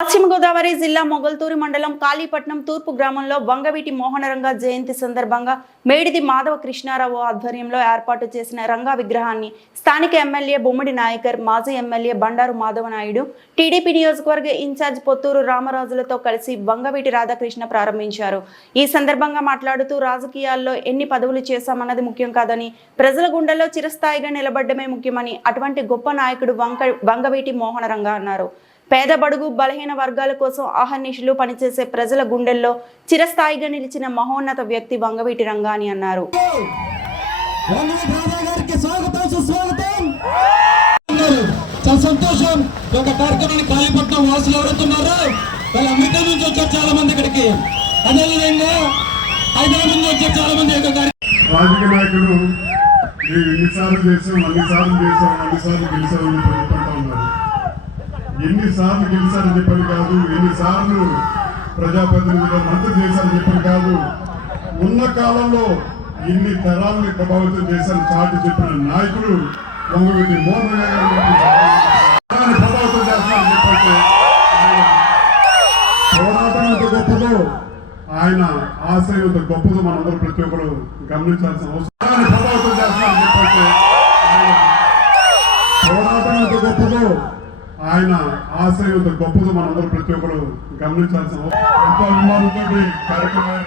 పశ్చిమ గోదావరి జిల్లా మొగల్తూరు మండలం కాళీపట్నం తూర్పు గ్రామంలో వంగవీటి మోహనరంగ జయంతి సందర్భంగా మేడిది మాధవ కృష్ణారావు ఆధ్వర్యంలో ఏర్పాటు చేసిన రంగా విగ్రహాన్ని స్థానిక ఎమ్మెల్యే బొమ్మిడి నాయకర్, మాజీ ఎమ్మెల్యే బండారు మాధవనాయుడు, టీడీపీ నియోజకవర్గ ఇన్ఛార్జ్ పొత్తూరు రామరాజులతో కలిసి వంగవీటి రాధాకృష్ణ ప్రారంభించారు. ఈ సందర్భంగా మాట్లాడుతూ రాజకీయాల్లో ఎన్ని పదవులు చేశామన్నది ముఖ్యం కాదని, ప్రజల గుండెల్లో చిరస్థాయిగా నిలబడ్డమే ముఖ్యమని అటువంటి గొప్ప నాయకుడు వంగవీటి మోహనరంగ అన్నారు. పేద బడుగు బలహీన వర్గాల కోసం అహర్నిశలు పనిచేసే ప్రజల గుండెల్లో చిరస్థాయిగా నిలిచిన మహోన్నత వ్యక్తి వంగవీటి రంగా అని అన్నారు. రాజకీయ నాయకులు ఎన్నిసార్లు చేసాం అన్నిసార్లు గెలిచామని చెప్తా ఉన్నారు. ఎన్నిసార్లు గెలిచారని చెప్పని కాదు, ఎన్నిసార్లు ప్రజాప్రతినిధులుగా మంత్రి చేశారని చెప్పని కాదు, ఉన్న కాలంలో ఇన్ని తరాలని ప్రభావితం చేశారని చాటి చెప్పిన నాయకుడు వంగవీటి మోహన్ ప్రభావితం చేస్తారని చెప్పంటే పోరాటం ఎంత గొప్పదో, ఆయన ఆశయం ఎంత గొప్పదో మనందరూ ప్రతి ఒక్కరు గమనించాల్సిన అవసరం. ప్రభావితం చేస్తారని చెప్పంటే పోరాటం ఎంత గొప్పదో, ఆయన ఆశయం ఎంత గొప్పదో మనందరూ ప్రతి ఒక్కరు గమనించాల్సిన అవసరం. ఎంతో అభిమానంతో కార్యక్రమం